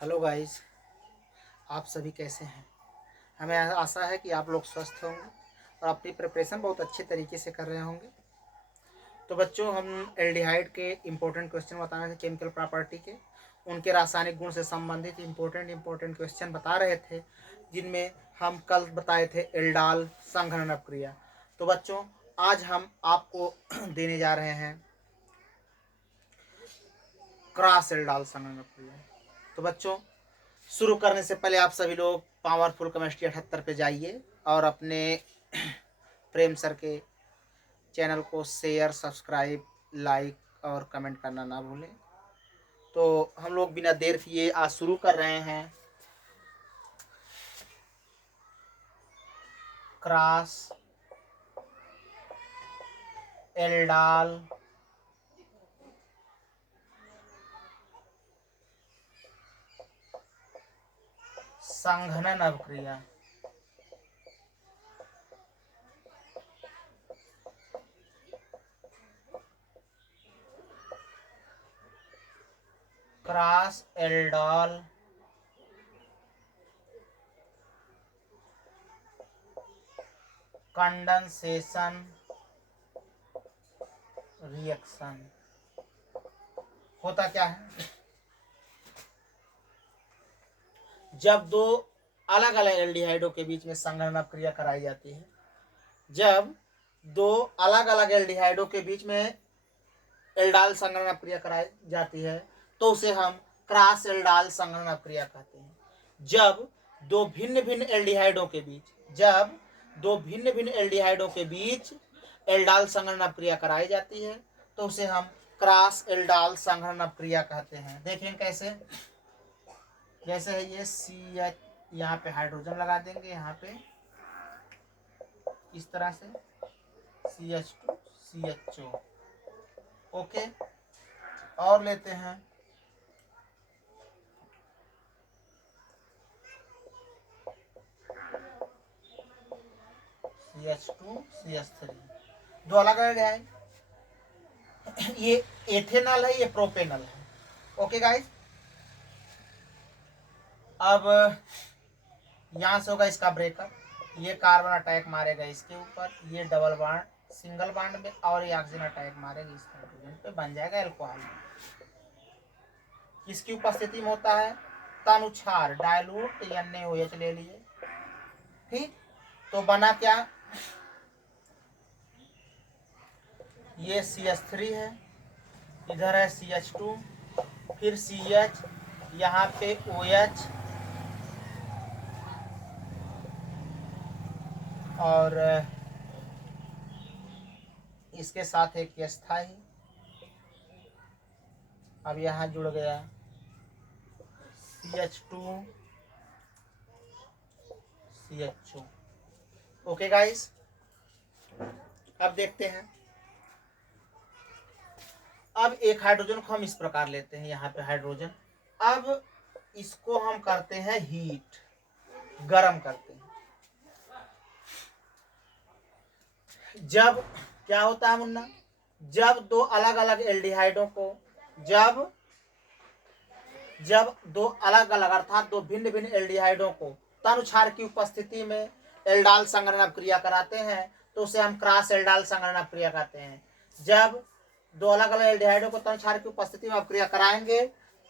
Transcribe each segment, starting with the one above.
Hello guys, आप सभी कैसे हैं। हमें आशा है कि आप लोग स्वस्थ होंगे और अपनी प्रिपरेशन बहुत अच्छे तरीके से कर रहे होंगे। तो बच्चों, हम एल्डिहाइड के इम्पोर्टेंट क्वेश्चन बता रहे थे, केमिकल प्रॉपर्टी के, उनके रासायनिक गुण से संबंधित इम्पोर्टेंट क्वेश्चन बता रहे थे, जिनमें हम कल बताए थे एल्डाल संघनन अपक्रिया। तो बच्चों, आज हम आपको देने जा रहे हैं क्रॉस एल्डाल संघनन अपक्रिया। तो बच्चों, शुरू करने से पहले आप सभी लोग पावरफुल केमिस्ट्री 78 पे जाइए और अपने प्रेम सर के चैनल को शेयर, सब्सक्राइब, लाइक और कमेंट करना ना भूलें। तो हम लोग बिना देर किए आज शुरू कर रहे हैं क्रॉस एल्डाल संघनन अपक्रिया। Cross aldol condensation reaction. होता क्या है, जब दो अलग अलग एल्डिहाइडों के बीच में संघनन अपक्रिया कराई जाती है, जब दो अलग अलग एल्डिहाइडों के बीच में एल्डाल संघनन अपक्रिया कराई जाती है तो उसे हम क्रॉस एल्डाल संघनन अपक्रिया कहते हैं। जब दो भिन्न भिन्न एल्डिहाइडों के बीच एल्डाल संघनन अपक्रिया कराई जाती है तो उसे हम क्रॉस एल्डाल संघनन अपक्रिया कहते हैं। देखें कैसे, जैसे है ये CH, यहाँ पे हाइड्रोजन लगा देंगे, यहाँ पे इस तरह से CH2 CHO। ओके, और लेते हैं CH2 CH3, दो अलग अलग है। ये एथेनॉल है, ये प्रोपेनॉल है। ओके गाइस, अब यहां से होगा इसका ब्रेकअप, ये कार्बन अटैक मारेगा इसके ऊपर, ये डबल बॉन्ड सिंगल बॉन्ड में, और ये ऑक्सीजन अटैक मारेगा इस हाइड्रोजन पे, बन जाएगा अल्कोहल। किसकी उपस्थिति में होता है, तनुछार डायलूट NaOH ले लिए। ठीक, तो बना क्या, ये CH3 है, इधर है CH2, फिर CH, यहाँ पे OH, और इसके साथ एक स्थाई, अब यहाँ जुड़ गया CH2 CHO। ओके गाइस, अब देखते हैं। अब एक हाइड्रोजन को हम इस प्रकार लेते हैं, यहाँ पे हाइड्रोजन, अब इसको हम करते हैं हीट, गरम करते हैं। जब क्या होता है मुन्ना, जब दो अलग अलग एल्डिहाइडों को, जब दो अलग अलग अर्थात दो भिन्न भिन्न एल्डिहाइडों को तनुछार की उपस्थिति में एल्डाल संघनन अपक्रिया कराते हैं तो उसे हम क्रॉस एल्डाल संघनन अपक्रिया कहते हैं। जब दो अलग अलग एल्डिहाइडों को तनुछार की उपस्थिति में अपक्रिया कराएंगे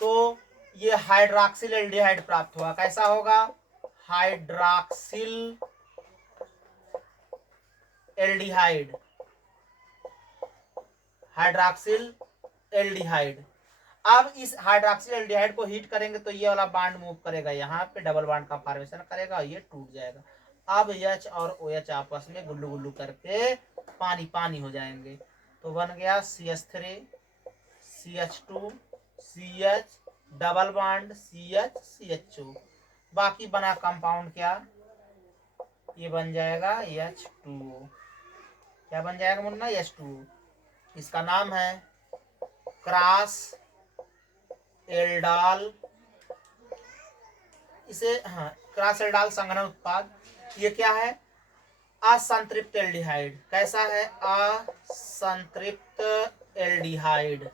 तो ये हाइड्रॉक्सिल एल्डिहाइड प्राप्त होगा। कैसा होगा, हाइड्रॉक्सिल एल्डिहाइड, हाइड्रॉक्सिल एल्डिहाइड। अब इस हाइड्रॉक्सिल एल्डिहाइड को हीट करेंगे तो ये वाला बॉन्ड मूव करेगा, यहाँ पे डबल बॉन्ड का फॉर्मेशन करेगा और ये टूट जाएगा। अब H और OH आपस में गुल्लू गुल्लू करके पानी पानी हो जाएंगे, तो बन गया CH3 CH2 CH, double bond CH CHO। बाकी बना कंपाउंड क्या, ये बन जाएगा H2O। क्या बन जाएगा मुन्ना, H2O। इसका नाम है क्रॉस एल्डाल, इसे हाँ क्रॉस एल्डाल संघनन उत्पाद। ये क्या है, असंतृप्त एल्डिहाइड। कैसा है, असंतृप्त एल्डिहाइड।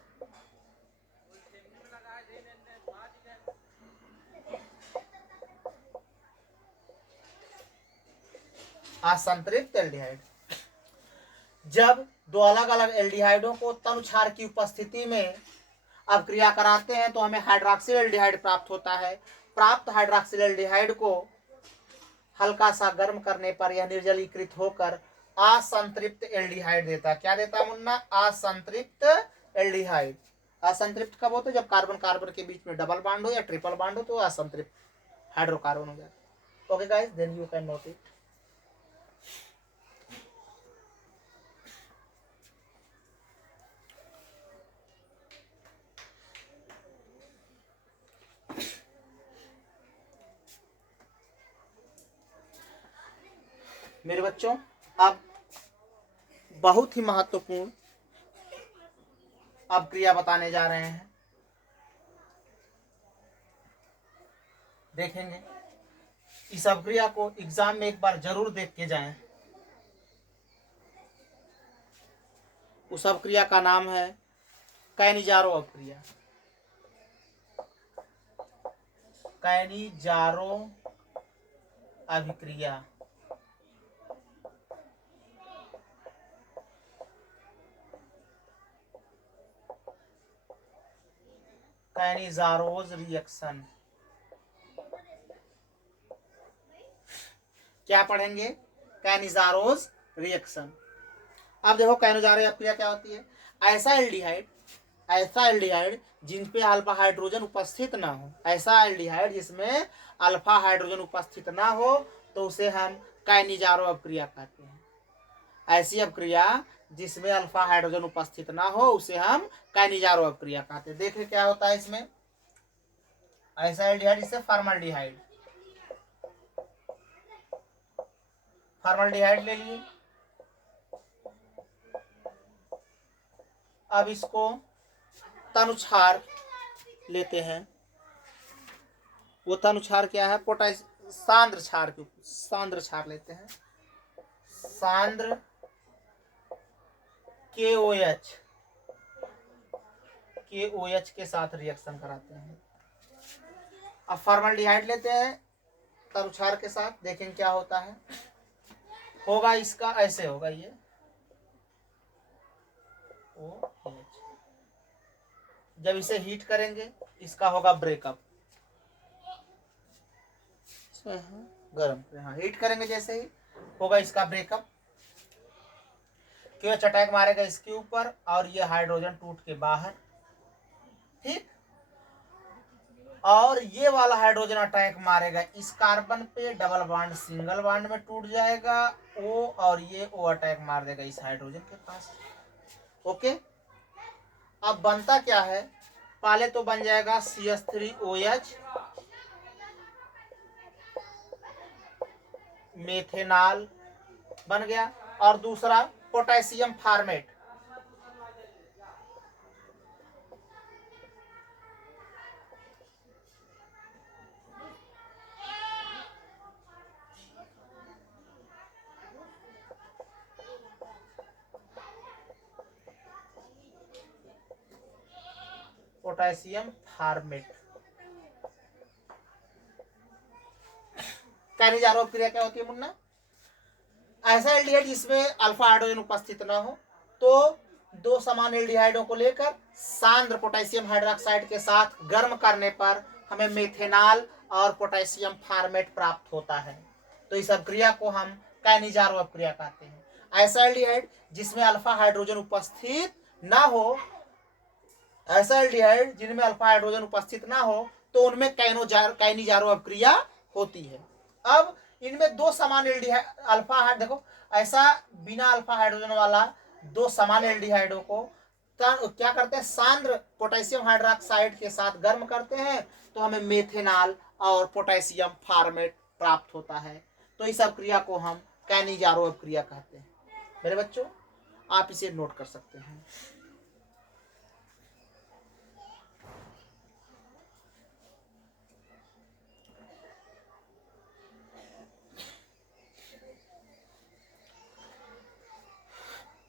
असंतृप्त एल्डिहाइड। जब दो अलग अलग एल्डिहाइडों को तनुछार की उपस्थिति में अब क्रिया कराते हैं तो हमें हाइड्रॉक्सिल एल्डिहाइड प्राप्त होता है। प्राप्त हाइड्रॉक्सिल एल्डिहाइड को हल्का सा गर्म करने पर यह निर्जलीकृत होकर असंतृप्त एल्डिहाइड देता। क्या देता मुन्ना? असंतृप्त एल्डिहाइड। असंतृप्त कब होता है? जब कार्बन कार्बन के बीच में डबल बॉन्ड हो या ट्रिपल बॉन्ड हो तो असंतृप्त हाइड्रोकार्बन हो जाता है। Okay guys, then you can note it. मेरे बच्चों, अब बहुत ही महत्वपूर्ण अब क्रिया बताने जा रहे हैं। देखेंगे इस अपक्रिया को एग्जाम में एक बार जरूर देख के जाएं। उस अपक्रिया का नाम है कैनिजारो अपक्रिया। कैनिजारो अभिक्रिया। कैनिजारोज रिएक्शन। क्या पढ़ेंगे? कैनिजारोज रिएक्शन। अब देखो कैनिजारो अपक्रिया क्या होती है। ऐसा एल्डिहाइड जिन पे अल्फा हाइड्रोजन उपस्थित ना हो, ऐसा एल्डिहाइड जिसमें अल्फा हाइड्रोजन उपस्थित ना हो तो उसे हम कैनिजारो अपक्रिया कहते हैं। ऐसी अपक्रिया जिसमें अल्फा हाइड्रोजन उपस्थित ना हो उसे हम कैनिजारो अपक्रिया कहते हैं। देखिए क्या होता है इसमें। ऐसा एल्डिहाइड जिससे फॉर्मल्डिहाइड ले लिए। अब इसको तनुछार लेते हैं। वो तनुछार क्या है? सांद्र क्षार लेते हैं। सांद्र KOH के साथ रिएक्शन कराते हैं। अब फॉर्मल्डिहाइड लेते हैं तनुछार के साथ। देखें क्या होता है। होगा इसका ऐसे होगा ये OH। जब इसे हीट करेंगे इसका होगा ब्रेकअप। गरम हीट करेंगे जैसे ही होगा इसका ब्रेकअप। क्यों अटैक मारेगा इसके ऊपर और ये हाइड्रोजन टूट के बाहर। ठीक। और ये वाला हाइड्रोजन अटैक मारेगा इस कार्बन पे, डबल बॉन्ड सिंगल बॉन्ड में टूट जाएगा O, और ये O अटैक मार देगा इस हाइड्रोजन के पास। ओके। अब बनता क्या है? पहले तो बन जाएगा CH3OH मेथेनॉल बन गया, और दूसरा potassium formate. Potassium formate. Cannizzaro अपक्रिया क्या होती है मुन्ना? ऐसा एल्डिहाइड जिसमें अल्फा हाइड्रोजन उपस्थित ना हो तो दो समान एल्डिहाइडों को लेकर सांद्र पोटेशियम हाइड्रोक्साइड के साथ गर्म करने पर हमें मेथेनॉल और पोटेशियम फार्मेट प्राप्त होता है। तो इस अपक्रिया को हम कैनिजारो अपक्रिया कहते हैं। ऐसा एल्डिहाइड जिसमें अल्फा हाइड्रोजन उपस्थित ना हो, ऐसा एल्डिहाइड जिनमें अल्फा हाइड्रोजन उपस्थित ना हो तो उनमें कैनिजारो अपक्रिया होती है। अब इनमें दो समान एल्डिहाइड अल्फा देखो, ऐसा बिना अल्फा हाइड्रोजन वाला दो समान एल्डिहाइडों को क्या करते हैं? सांद्र पोटेशियम हाइड्रोक्साइड के साथ गर्म करते हैं तो हमें मेथेनॉल और पोटेशियम फार्मेट प्राप्त होता है। तो इस अपक्रिया को हम कैनिजारो अपक्रिया कहते हैं। मेरे बच्चों, आप इसे नोट कर सकते हैं।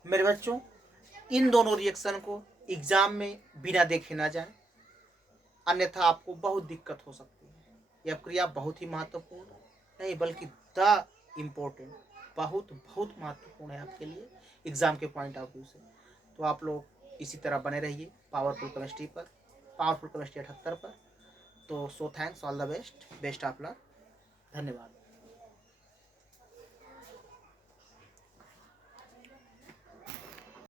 मेरे बच्चों, इन दोनों रिएक्शन को एग्जाम में बिना देखे ना जाए, अन्यथा आपको बहुत दिक्कत हो सकती है। यह प्रक्रिया बहुत ही महत्वपूर्ण नहीं बल्कि द इम्पोर्टेंट बहुत बहुत महत्वपूर्ण है आपके लिए एग्ज़ाम के पॉइंट ऑफ व्यू से। तो आप लोग इसी तरह बने रहिए पावरफुल केमिस्ट्री पर, पावरफुल केमिस्ट्री 78 पर। तो so thanks, all the best, best of luck, धन्यवाद।